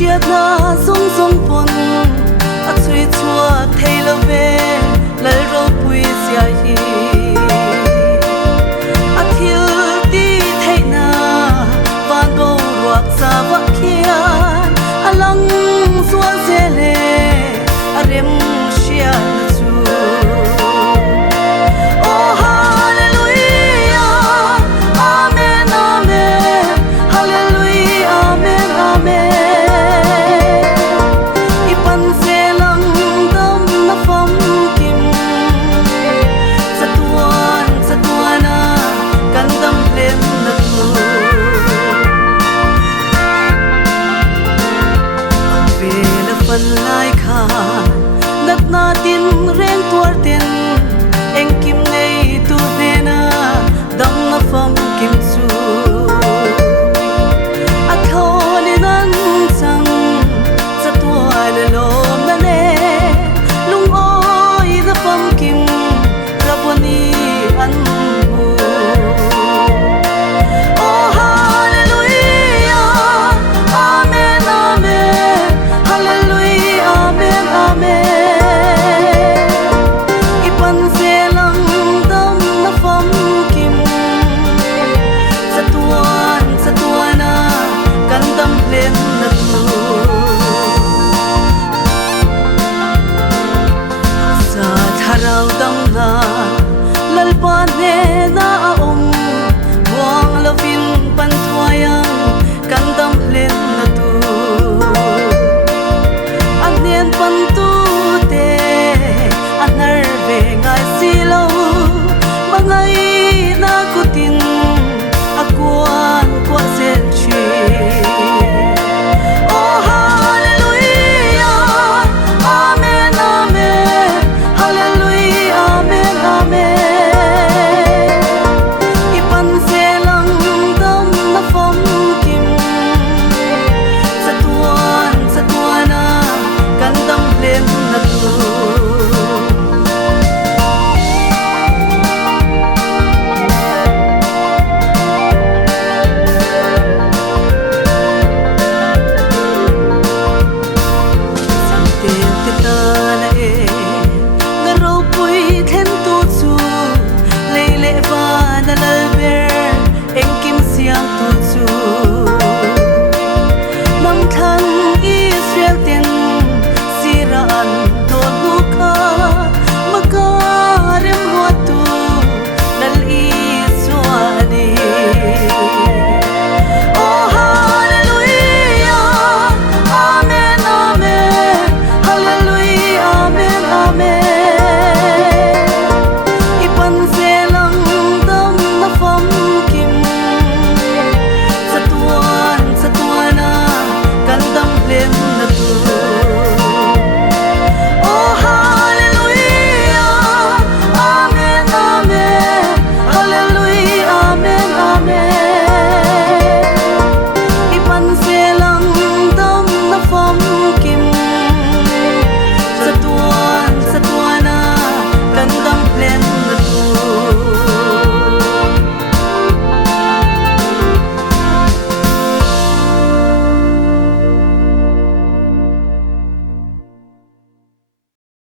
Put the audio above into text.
chiat na zong zong pon a chui chua thailo ve lai ro pui sia hi a thil ti thaina van do ruak sa wa khian alang suan zele a rem shia na chu oh hallelujah amen amen hallelujah amen amen ipan selang dam na fam kim satuana kan dam lem na tu ve la fan